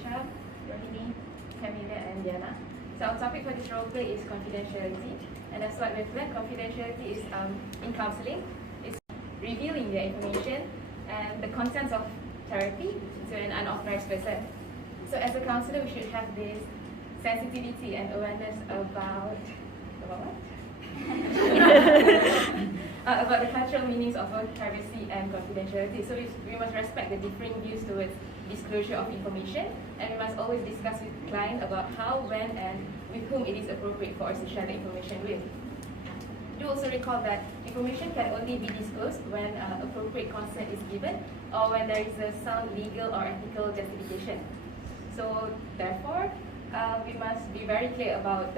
Aisha, Rohini, Camila, and Diana. So our topic for this role play is confidentiality. And as what we've learned, confidentiality is in counseling, it's revealing their information and the contents of therapy to an unauthorized person. So as a counselor, we should have this sensitivity and awareness about what? About the cultural meanings of both privacy and confidentiality. So we must respect the differing views towards disclosure of information, and we must always discuss with the client about how, when, and with whom it is appropriate for us to share the information with. Do also recall that information can only be disclosed when appropriate consent is given or when there is a sound legal or ethical justification. So therefore, we must be very clear about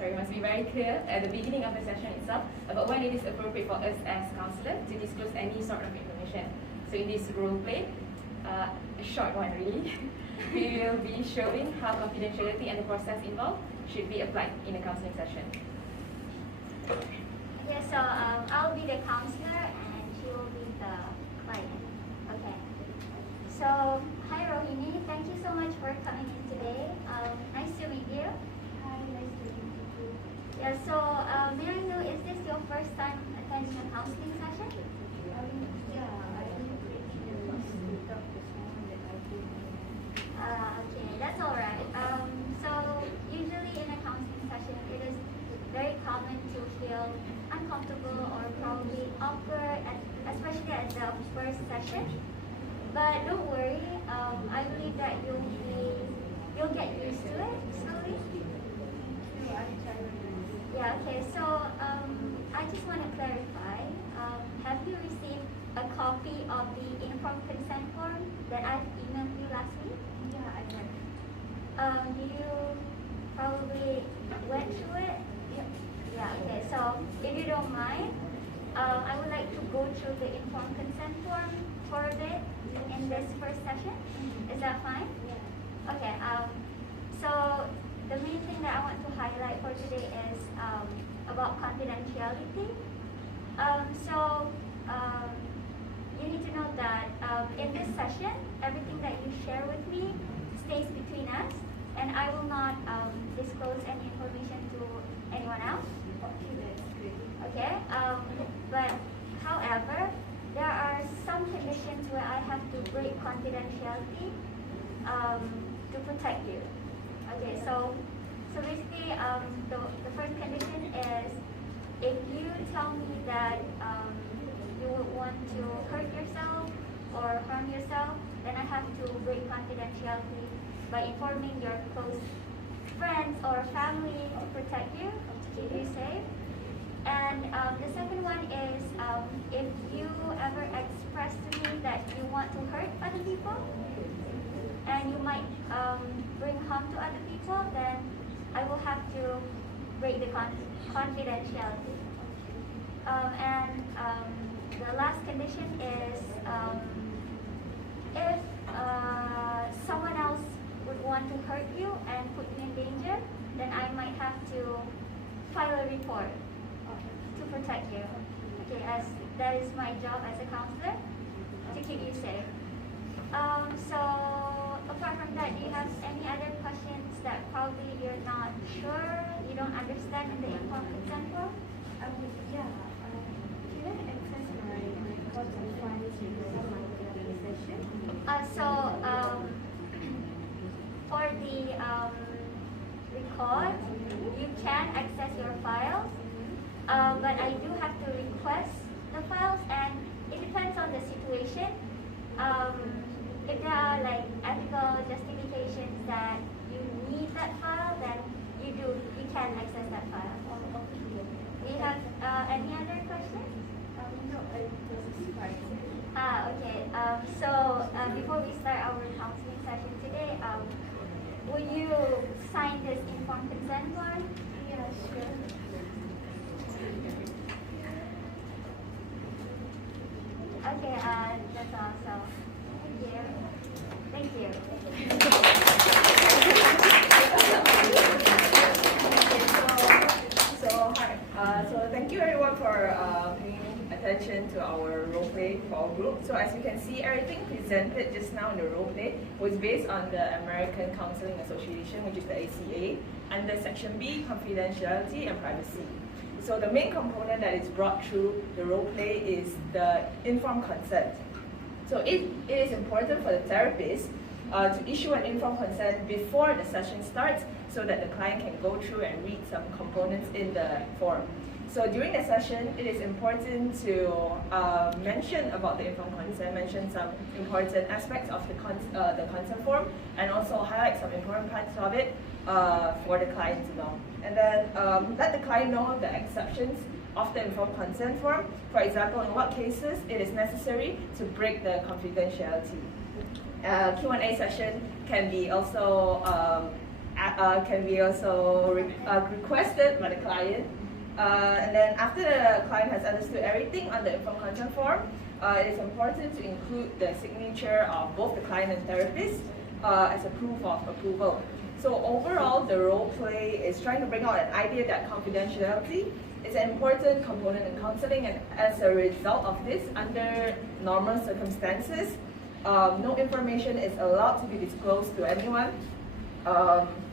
at the beginning of the session itself about when it is appropriate for us as counselors to disclose any sort of information. So in this role play, a short one really, we will be showing how confidentiality and the process involved should be applied in a counseling session. Okay, so I'll be the counselor and she will be the client. Okay. So, hi Rohini, thank you so much for coming in today. Nice to meet you. Hi, nice to meet you. Yeah, so may I know, is this your first time attending a counseling session? Yeah, I think it was talk to someone that I did. Okay, that's all right. So usually in a counseling session, it is very common to feel uncomfortable or probably awkward, especially at the first session. But don't worry, I believe that you'll get used to it slowly. Yeah, okay, so I just want to clarify, have you received a copy of the informed consent form that I emailed you last week? Yeah, I read. You probably went through it? Yeah, okay, so if you don't mind, I would like to go through the informed consent form for a bit in this first session. Is that fine? Yeah. Okay, so the main thing that I want to highlight for today is about confidentiality. You need to know that in this session, everything that you share with me stays between us, and I will not disclose any information to anyone else. Okay, that's great. Okay, but however, there are some conditions where I have to break confidentiality to protect you. Okay, so basically, the first condition is if you tell me that you would want to hurt yourself or harm yourself, then I have to break confidentiality by informing your close friends or family to protect you, to keep you safe. And the second one is if you ever express to me that you want to hurt other people and you might bring harm to other people, then I will have to break the confidentiality. The last condition is if someone else would want to hurt you and put you in danger, then I might have to file a report to protect you. Okay, as that is my job as a counselor, to keep you safe. So apart from that, do you have any other questions that probably you're not sure, you don't understand in the informed consent form? Yeah. Can I access my records and files before my therapy session? For the record, you can access your files, but I do have to request the files, and it depends on the situation. If there are like ethical justifications that you need that file, then you can access that file. Do you have any other questions? No, it was fine. Okay. Before we start our counseling session today, will you sign this informed consent form? Yeah, sure. Okay, that's all. So, thank you. Thank you. So thank you everyone for paying attention to our role play for small group. So as you can see, everything presented just now in the role play was based on the American Counseling Association, which is the ACA, under Section B, Confidentiality and Privacy. So the main component that is brought through the role play is the informed consent. So it is important for the therapist to issue an informed consent before the session starts so that the client can go through and read some components in the form. So during the session, it is important to mention about the informed consent, mention some important aspects of the consent form, and also highlight some important parts of it for the client to know. And then let the client know the exceptions of the informed consent form. For example, in what cases it is necessary to break the confidentiality. Q&A session can be also requested by the client. And then after the client has understood everything on the informed consent form, it is important to include the signature of both the client and therapist as a proof of approval. So overall, the role play is trying to bring out an idea that confidentiality is an important component in counseling, and as a result of this, under normal circumstances, no information is allowed to be disclosed to anyone,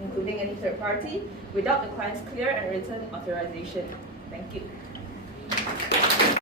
including any third party, without the client's clear and written authorization. Thank you.